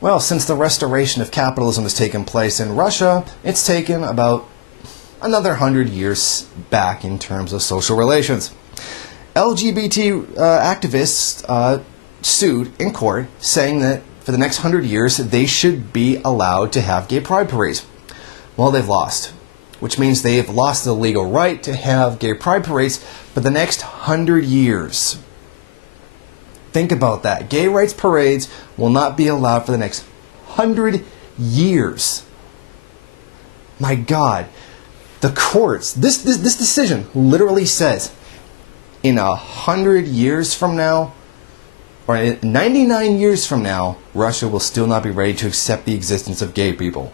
Well, since the restoration of capitalism has taken place in Russia, it's taken about another 100 years back in terms of social relations. LGBT activists sued in court, saying that for the next 100 years they should be allowed to have gay pride parades. Well, they've lost, which means they've lost the legal right to have gay pride parades for the next 100 years. Think about that. Gay rights parades will not be allowed for the next 100 years. My God. The courts, this decision literally says, in 100 years from now, or 99 years from now, Russia will still not be ready to accept the existence of gay people.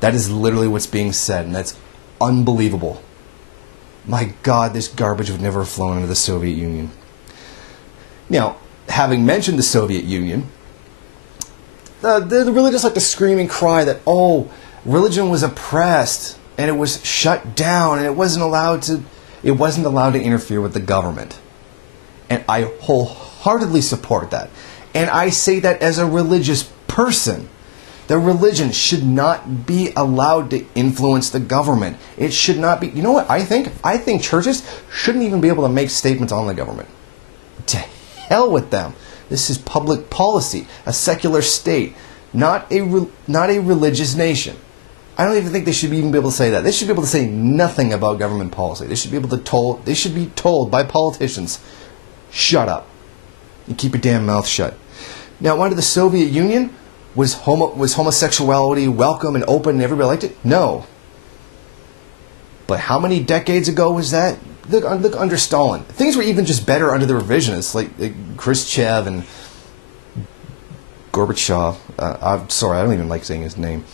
That is literally what's being said, and that's unbelievable. My God, this garbage would never have flown into the Soviet Union. Now, having mentioned the Soviet Union, they're really just like to scream and cry that, oh, religion was oppressed and it was shut down and it wasn't allowed to interfere with the government. And I wholeheartedly support that. And I say that as a religious person. The religion should not be allowed to influence the government. It should not be. You know what I think? I think churches shouldn't even be able to make statements on the government. To hell with them. This is public policy, a secular state, not a religious nation. I don't even think they should even be able to say that. They should be able to say nothing about government policy. They should be told by politicians, shut up and keep your damn mouth shut. Now, under the Soviet Union, was homosexuality welcome and open and everybody liked it? No. But how many decades ago was that? Look under Stalin. Things were even just better under the revisionists, like Khrushchev and Gorbachev. I'm sorry, I don't even like saying his name.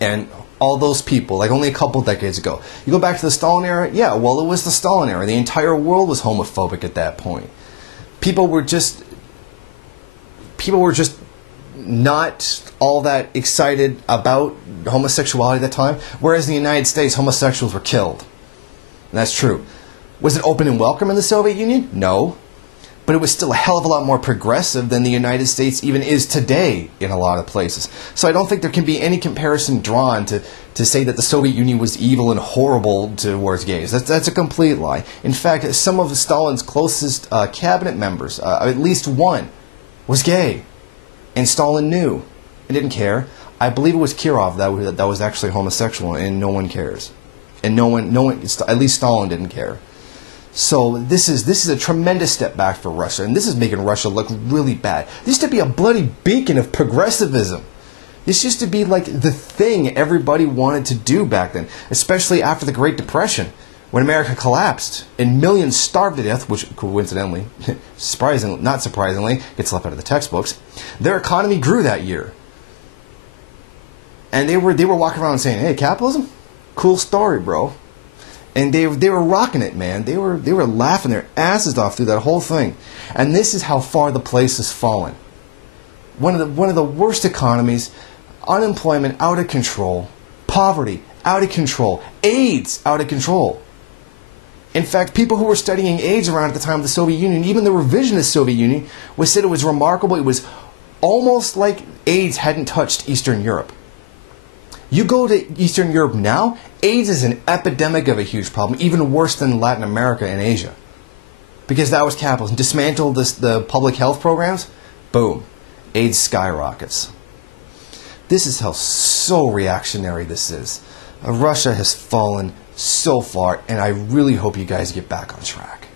And all those people, like only a couple decades ago. You go back to the Stalin era, yeah, well, it was the Stalin era. The entire world was homophobic at that point. People were just not all that excited about homosexuality at that time, whereas in the United States, homosexuals were killed. And that's true. Was it open and welcome in the Soviet Union? No. But it was still a hell of a lot more progressive than the United States even is today in a lot of places. So I don't think there can be any comparison drawn to say that the Soviet Union was evil and horrible towards gays. That's a complete lie. In fact, some of Stalin's closest cabinet members, at least one, was gay. And Stalin knew and didn't care. I believe it was Kirov that was actually homosexual, and no one cares. And no one, at least Stalin didn't care. So this is a tremendous step back for Russia, and this is making Russia look really bad. This used to be a bloody beacon of progressivism. This used to be like the thing everybody wanted to do back then, especially after the Great Depression, when America collapsed and millions starved to death, which coincidentally, not surprisingly, gets left out of the textbooks. Their economy grew that year. And they were walking around saying, hey, capitalism? Cool story, bro. And they were rocking it, man. They were laughing their asses off through that whole thing. And this is how far the place has fallen. One of the worst economies, unemployment out of control, poverty out of control, AIDS out of control. In fact, people who were studying AIDS around at the time of the Soviet Union, even the revisionist Soviet Union, said it was remarkable. It was almost like AIDS hadn't touched Eastern Europe. You go to Eastern Europe now, AIDS is an epidemic of a huge problem, even worse than Latin America and Asia. Because that was capitalism. Dismantle the public health programs, boom, AIDS skyrockets. This is how so reactionary this is. Russia has fallen so far, and I really hope you guys get back on track.